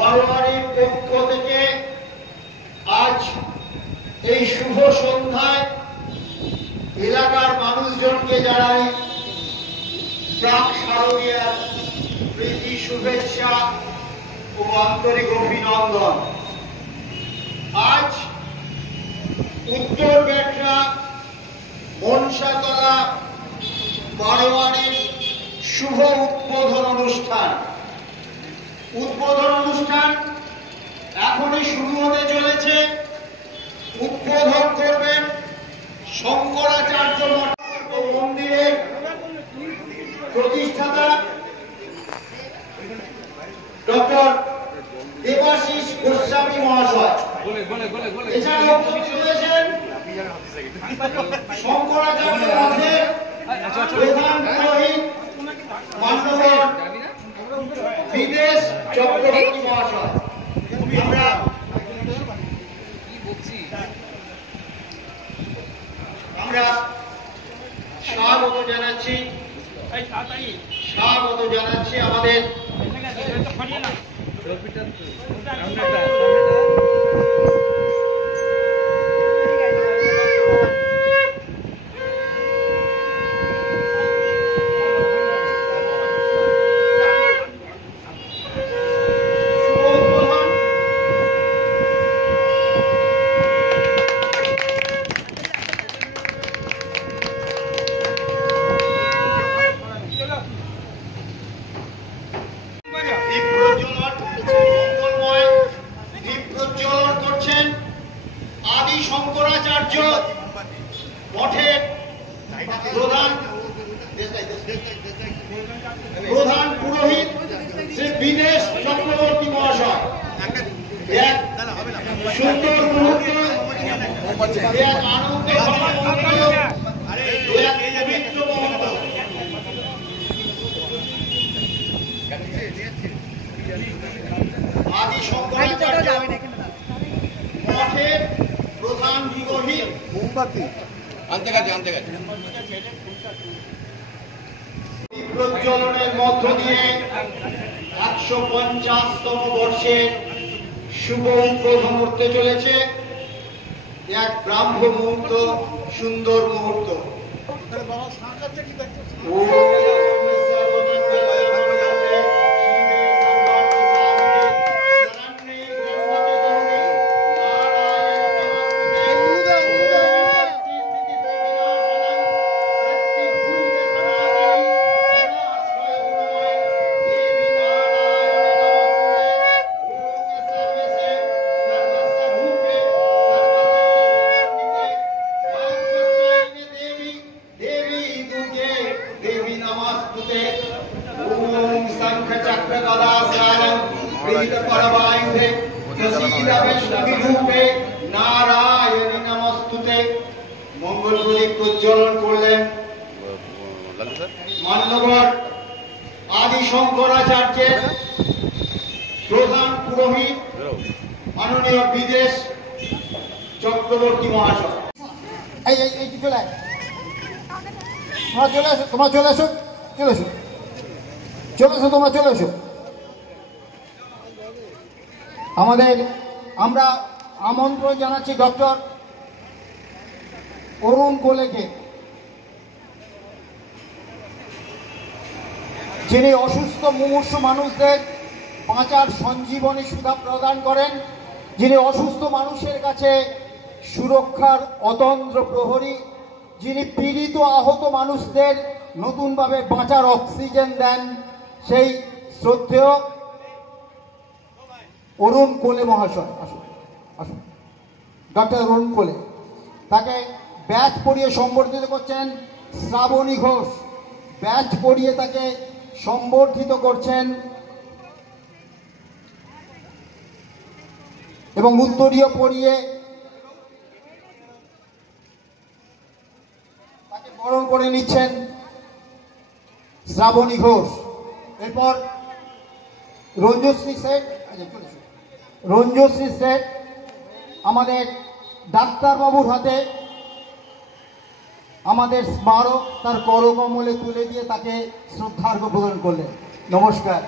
বারোয়ারির পক্ষ থেকে আজ এই শুভ সন্ধ্যায় এলাকার মানুষজনকে জানাই প্রাক শারদীয়ার প্রীতি শুভেচ্ছা ও আন্তরিক অভিনন্দন। আজ উত্তর বেটরা মনসাতলা বারোয়ারির শুভ উদ্বোধন অনুষ্ঠান এখনই শুরু হতে চলেছে। উদ্বোধন করবেন শঙ্করাচার্য মন্দিরের প্রতিষ্ঠাতা ডক্টর দেবাশিস গোস্বামী মহাশয়। এছাড়া উপস্থিত রয়েছেন শঙ্করাচার্য মঠের প্রধান পুরোহিত মান্যবর বিদেশ চক্রবর্তী মহাশয়। আমরা স্বাগত জানাচ্ছি আমাদের শঙ্করাচার্য মঠের প্রধান পুরোহিত শ্রী বিদেশ চক্রবর্তী মহাশয়। এক সুন্দর মুহূর্ত, এক আনন্দের পবিত্র মুহূর্ত। আদি শঙ্করাচার্য মঠের প্রধান পুরোহিত প্রজ্বলনের মধ্য দিয়ে 150তম বর্ষের শুভ উদ্বোধন করতে চলেছে। এক ব্রাহ্ম মুহূর্ত, সুন্দর মুহূর্ত। মঙ্গল প্রদীপ প্রজ্বলন করলেন মান্যবর আদি শঙ্করাচার্যের প্রধান পুরোহিত মাননীয় বিদেশ চক্রবর্তী মহাশয়। তোমরা চলে এসো আমরা আমন্ত্রণ জানাচ্ছি ডক্টর অরুণ কোলেকে, যিনি অসুস্থ মুমূর্ষু মানুষদের বাঁচার সঞ্জীবনী সুধা প্রদান করেন, যিনি অসুস্থ মানুষের কাছে সুরক্ষার অতন্দ্র প্রহরী, যিনি পীড়িত আহত মানুষদের নতুনভাবে বাঁচার অক্সিজেন দেন, সেই শ্রদ্ধেয় অরুণ কোলে মহাশয়। আসুন ডক্টর অরুণ কোলে। তাকে ব্যাচ পরিয়ে সম্বর্ধিত করছেন শ্রাবণী ঘোষ। ব্যাচ পরিয়ে তাকে সম্বর্ধিত করছেন এবং উত্তরীয় পরিয়ে তাকে বরণ করে নিচ্ছেন শ্রাবণী ঘোষ। এরপর রঞ্জশ্রী শেঠ আমাদের ডাক্তারবাবুর হাতে আমাদের স্মারক তার করকমলে তুলে দিয়ে তাকে শ্রদ্ধার্ঘ্য প্রদান করলেন। নমস্কার।